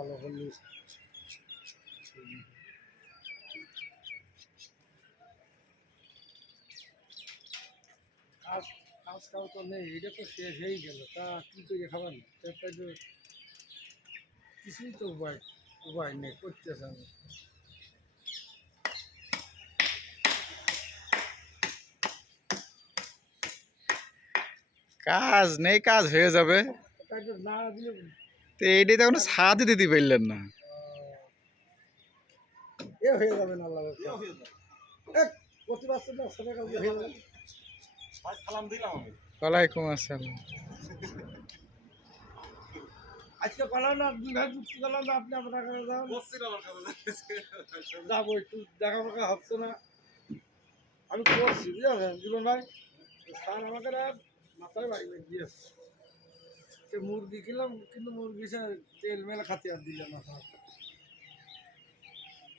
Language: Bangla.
ভালো করলে কাজ কাজটাও তো নেই, এটা তো শেষ হয়েই গেল, তা কী করে খাবেন? পেটটা তো কিছুই তো উপায় নেই, করতেছে আমি। কাজ নেই, কাজ হয়ে যাবে। তাই তো না দিলে তো এইটাই তো এখনো ছাদই দিতে পারলেন না। এ হয়ে যাবে না আল্লাহ করতে পারছেন না, সেটা কাজ হয়ে যাবে। ওয়ালাইকুম আসসালাম। আজকে পালাম না, 2 ভাই যুক্তি করলাম না, আপনি আপনার কাছে যান, যাবো একটু দেখা ফাঁকা হচ্ছে না। আমি করছি বুঝলেন জীবন ভাই, স্যার আমাকে আর মাথায় বাইরে দিয়েছে। সে মুরগি কিনলাম, কিন্তু মুরগি সে তেল মেলা খাতে আর দিল না স্যার।